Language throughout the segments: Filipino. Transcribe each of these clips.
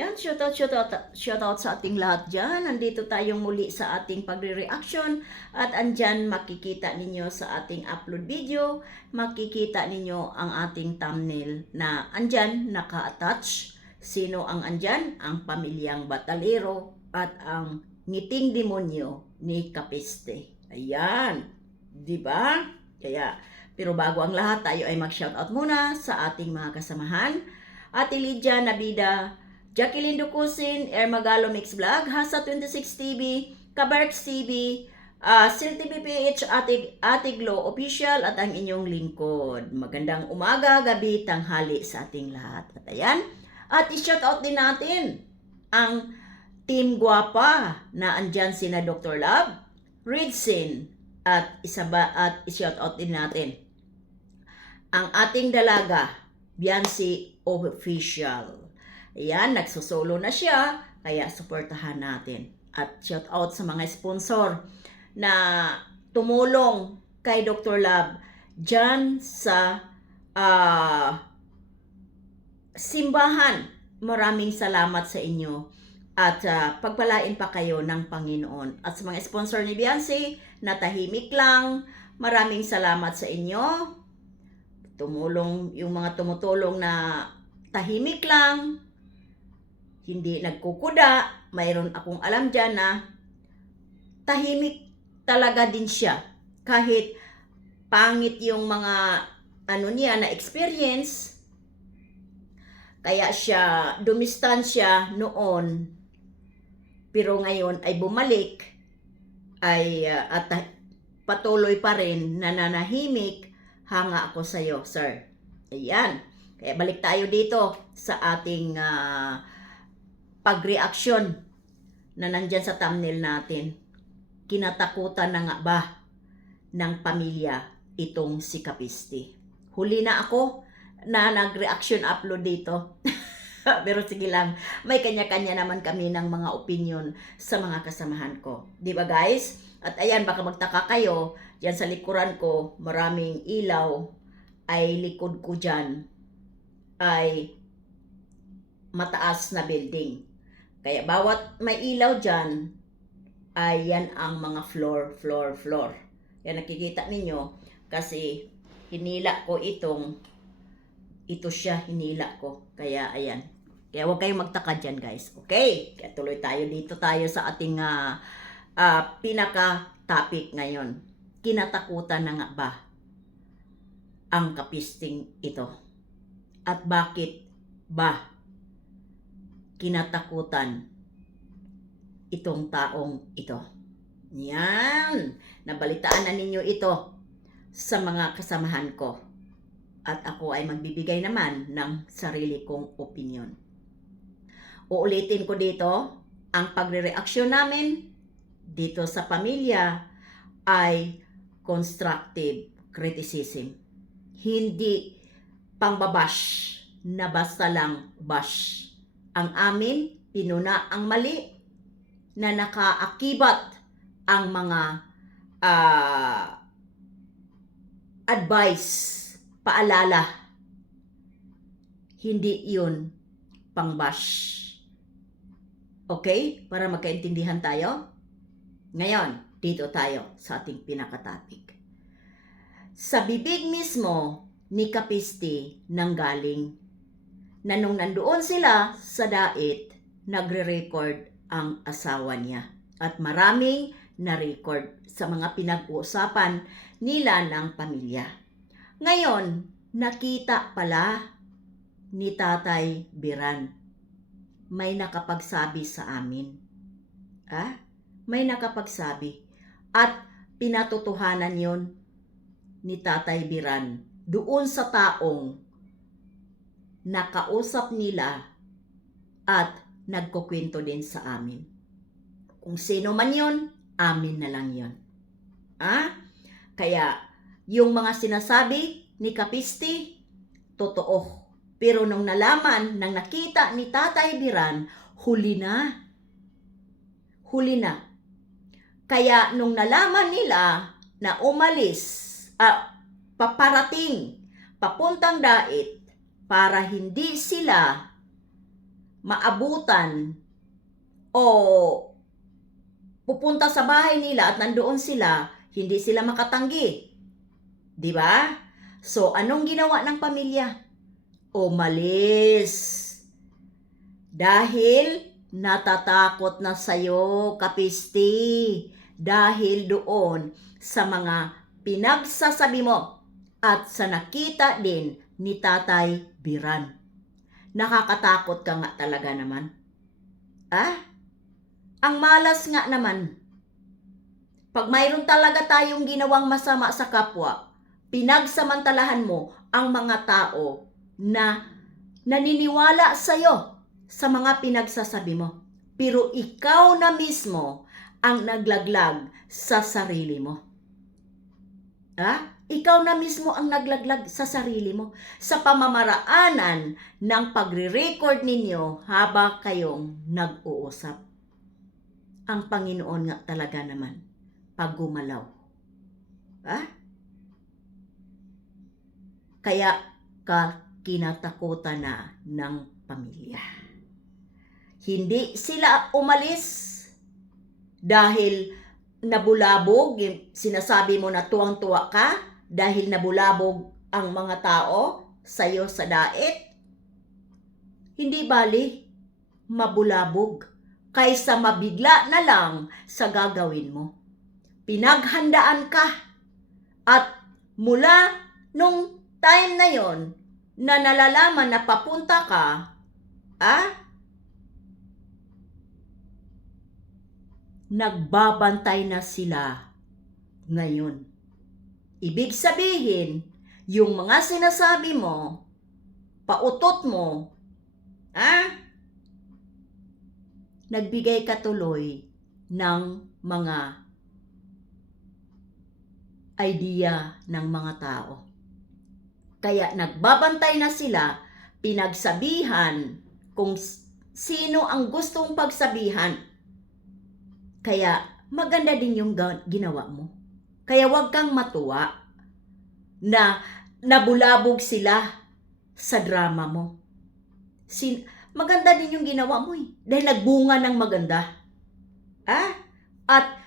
Yan, shoutout sa ating lahat dyan. Nandito tayong muli sa ating pagre-reaction at andyan makikita ninyo sa ating upload video, makikita ninyo ang ating thumbnail na andyan naka-attach. Sino ang andyan? Ang pamilyang Batalero at ang ngiting demonyo ni Kapiste. Ayan, di ba? Kaya, pero bago ang lahat, tayo ay mag-shoutout muna sa ating mga kasamahan. Ate Lydia Nabida, Jacqueline Ducusin, Ermagalo Mix Vlog, Hasa 26 TV, Kabarks TV, Sil TV PH, Ate Glo Official at ang inyong lingkod. Magandang umaga, gabi, tanghali sa ating lahat. At ayan, at i-shoutout din natin ang Team Guapa na andyan sina Dr. Love, Ridsin, at i-shoutout din natin ang ating dalaga, Biancy Official. Ayan, nagsusolo na siya, kaya suportahan natin. At shout out sa mga sponsor na tumulong kay Dr. Love dyan sa simbahan. Maraming salamat sa inyo at pagpalain pa kayo ng Panginoon. At sa mga sponsor ni Biancy na tahimik lang, maraming salamat sa inyo. Yung mga tumutulong na tahimik lang, hindi nagkukuda, mayroon akong alam dyan na tahimik talaga din siya. Kahit pangit yung mga niya na experience, kaya siya dumistansya noon, pero ngayon ay bumalik, at patuloy pa rin nananahimik. Hanga ako sa'yo, sir. Ayan. Kaya balik tayo dito sa ating pag-reaction na nandyan sa thumbnail natin. Kinatakutan na nga ba ng pamilya itong si Kapiste? Huli na ako na nag-reaction upload dito. Pero sige lang, may kanya-kanya naman kami ng mga opinion sa mga kasamahan ko. Di ba guys? At ayan, baka magtaka kayo, dyan sa likuran ko, maraming ilaw, ay likod ko dyan, ay mataas na building. Kaya bawat may ilaw dyan, ay yan ang mga floor. Yan nakikita ninyo, kasi hinila ko ito siya hinila ko. Kaya ayan. Kaya huwag kayong magtaka dyan guys. Okay? Kaya tuloy tayo dito tayo sa ating pinaka-topic ngayon. Kinatakutan na nga ba ang kapisting ito? At bakit ba kinatakutan itong taong ito? Yan! Nabalitaan na ninyo ito sa mga kasamahan ko. At ako ay magbibigay naman ng sarili kong opinion. Uulitin ko dito, ang pagre-reaksyon namin dito sa pamilya ay constructive criticism. Hindi pangbabash na basta lang bash. Ang amin, pinuna ang mali na nakaakibat ang mga advice, paalala. Hindi yun pangbash. Okay? Para magkaintindihan tayo. Ngayon, dito tayo sa ating pinaka-topic. Sa bibig mismo ni Kapiste nanggaling na nung nandoon sila sa dait, nagre-record ang asawa niya. At maraming na-record sa mga pinag-uusapan nila ng pamilya. Ngayon, nakita pala ni Tatay Biran. May nakapagsabi sa amin. May nakapagsabi. At pinatotohanan yon ni Tatay Biran doon sa taong nakausap nila at nagkukwento din sa amin. Kung sino man yon, amin na lang yon. Kaya yung mga sinasabi ni Kapiste, totoo. Pero nung nalaman, nang nakita ni Tatay Biran, huli na. Kaya nung nalaman nila na umalis, paparating, papuntang dait, para hindi sila maabutan o pupunta sa bahay nila at nandoon sila, hindi sila makatanggi. Di ba? So, anong ginawa ng pamilya? Umalis. Dahil natatakot na sa'yo, kapisti. Dahil doon sa mga pinagsasabi mo at sa nakita din ni Tatay Biran. Nakakatakot ka nga talaga naman. Ang malas nga naman. Pag mayroon talaga tayong ginawang masama sa kapwa, pinagsamantalahan mo ang mga tao na naniniwala sa'yo sa mga pinagsasabi mo. Pero ikaw na mismo ang naglaglag sa sarili mo. Ikaw na mismo ang naglaglag sa sarili mo sa pamamaraanan ng pagre-record ninyo habang kayong nag-uusap. Ang Panginoon nga talaga naman pag gumalaw. Kaya ka kinatakutan na ng pamilya. Hindi sila umalis dahil nabulabog, sinasabi mo na tuwang-tuwa ka dahil nabulabog ang mga tao sa'yo sa dait. Hindi bali mabulabog kaysa mabigla na lang sa gagawin mo. Pinaghandaan ka at mula nung time na yon na nalalaman na papunta ka, nagbabantay na sila ngayon. Ibig sabihin, yung mga sinasabi mo, pautot mo, nagbigay ka tuloy ng mga idea ng mga tao. Kaya nagbabantay na sila, pinagsabihan kung sino ang gustong pagsabihan. Kaya maganda din yung ginawa mo. Kaya huwag kang matuwa na nabulabog sila sa drama mo. Maganda din yung ginawa mo dahil nagbunga ng maganda. At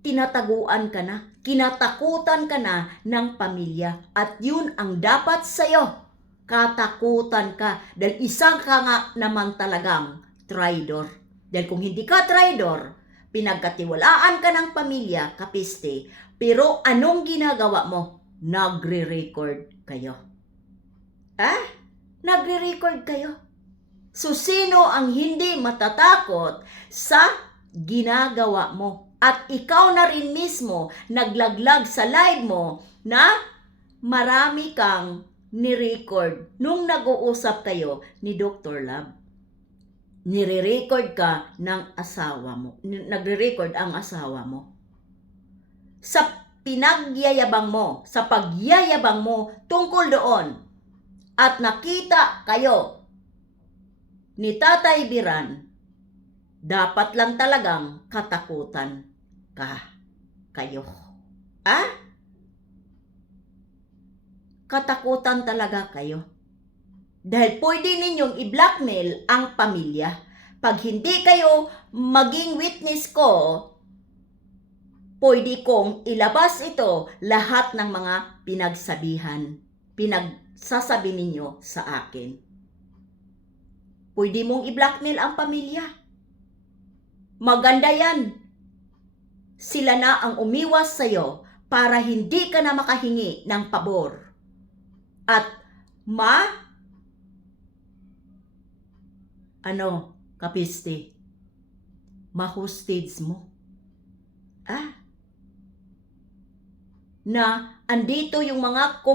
tinataguan ka na, kinatakutan ka na ng pamilya. At yun ang dapat sa'yo. Katakutan ka dahil isang ka nga naman talagang traidor. Dahil kung hindi ka traidor, pinagkatiwalaan ka ng pamilya, kapiste, pero anong ginagawa mo? Nagre-record kayo. Nagre-record kayo. So, sino ang hindi matatakot sa ginagawa mo? At ikaw na rin mismo naglaglag sa live mo na marami kang ni-record nung nag-uusap kayo ni Dr. Love. Nire-record ka ng asawa mo. Nagre-record ang asawa mo. Sa pinagyayabang mo, sa pagyayabang mo tungkol doon. At nakita kayo ni Tatay Biran, dapat lang talagang katakutan kayo. Katakutan talaga kayo. Dahil pwede ninyong i-blackmail ang pamilya. Pag hindi kayo maging witness ko, pwede kong ilabas ito lahat ng mga pinagsasabi ninyo sa akin. Pwede mong i-blackmail ang pamilya. Maganda yan. Sila na ang umiwas sa'yo para hindi ka na makahingi ng pabor. At kapiste, ma-hostage mo. Na andito yung mga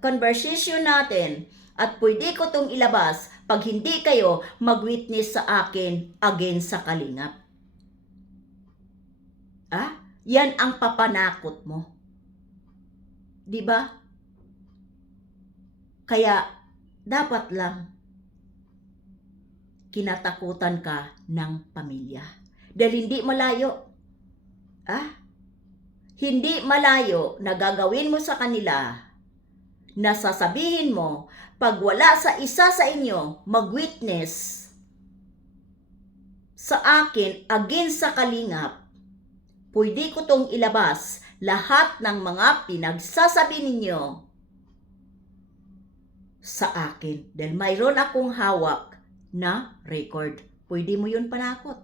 conversation natin at pwede ko tong ilabas pag hindi kayo mag-witness sa akin against sa Kalingap. Yan ang papanakot mo. Diba? Kaya dapat lang kinatakutan ka ng pamilya. Dahil hindi malayo. Hindi malayo na gagawin mo sa kanila na sasabihin mo pag wala sa isa sa inyo mag-witness sa akin against sa kalingap, pwede ko tong ilabas lahat ng mga pinagsasabi ninyo sa akin. Dahil mayroon akong hawak na record. Pwede mo yun panakot.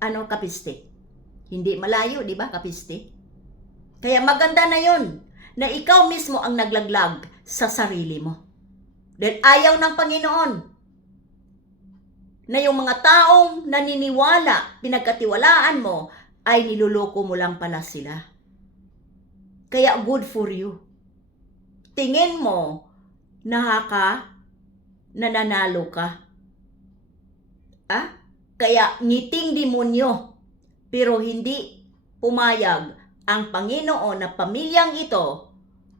Ano, kapiste? Hindi malayo, di ba, kapiste? Kaya maganda na yun na ikaw mismo ang naglaglag sa sarili mo. Dahil ayaw ng Panginoon na yung mga taong naniniwala, pinagkatiwalaan mo, ay niluloko mo lang pala sila. Kaya good for you. Tingin mo, nananalo ka. Kaya ngiting demonyo, pero hindi pumayag ang Panginoon na pamilyang ito,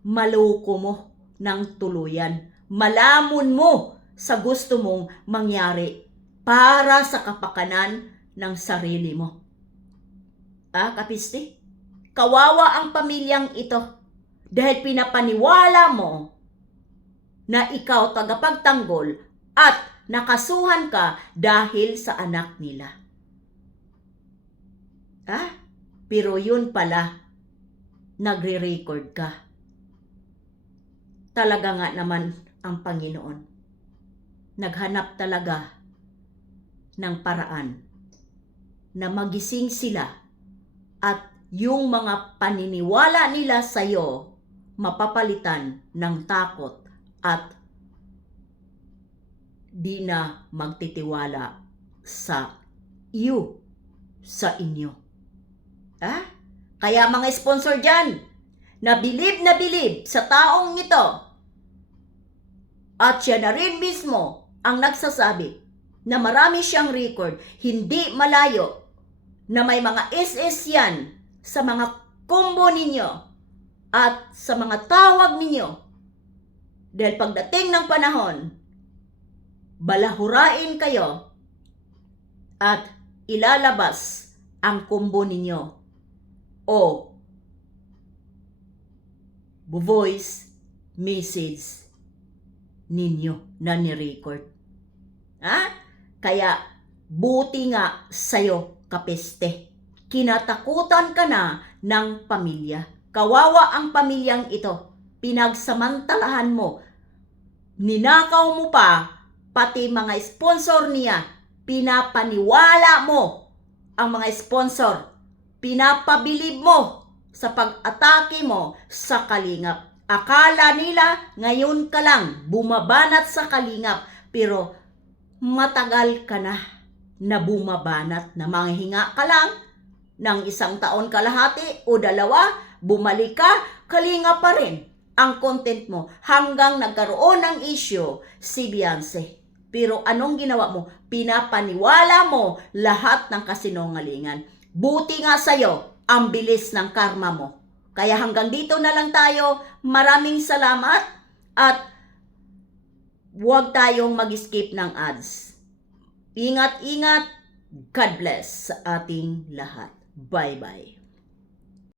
maloko mo ng tuluyan. Malamon mo sa gusto mong mangyari para sa kapakanan ng sarili mo. Kapiste? Kawawa ang pamilyang ito dahil pinapaniwala mo na ikaw tagapagtanggol at nakasuhan ka dahil sa anak nila. Pero yun pala, nagre-record ka. Talaga nga naman ang Panginoon. Naghanap talaga ng paraan na magising sila at yung mga paniniwala nila sa iyo mapapalitan ng takot at di na magtitiwala sa iyo, sa inyo. Kaya mga sponsor dyan, na bilib sa taong ito, at siya na rin mismo ang nagsasabi na marami siyang record, hindi malayo, na may mga SS yan sa mga combo ninyo at sa mga tawag ninyo. Dahil pagdating ng panahon, balahurain kayo at ilalabas ang combo ninyo o voice message ninyo na ni-record. Kaya buti nga sa'yo, kapeste. Kinatakutan ka na ng pamilya. Kawawa ang pamilyang ito. Pinagsamantalahan mo. Ninakaw mo pa, pati mga sponsor niya. Pinapaniwala mo ang mga sponsor. Pinapabilib mo sa pag-atake mo sa kalingap. Akala nila ngayon ka lang bumabanat sa kalingap, pero matagal ka na bumabanat, na manghinga ka lang ng 1 taon kalahati o 2, bumalik ka, kalingap pa rin ang content mo hanggang nagkaroon ng issue si Beyonce. Pero anong ginawa mo? Pinapaniwala mo lahat ng kasinungalingan. Buti nga sa'yo ang bilis ng karma mo. Kaya hanggang dito na lang tayo. Maraming salamat at huwag tayong mag-skip ng ads. Ingat-ingat. God bless sa ating lahat. Bye-bye.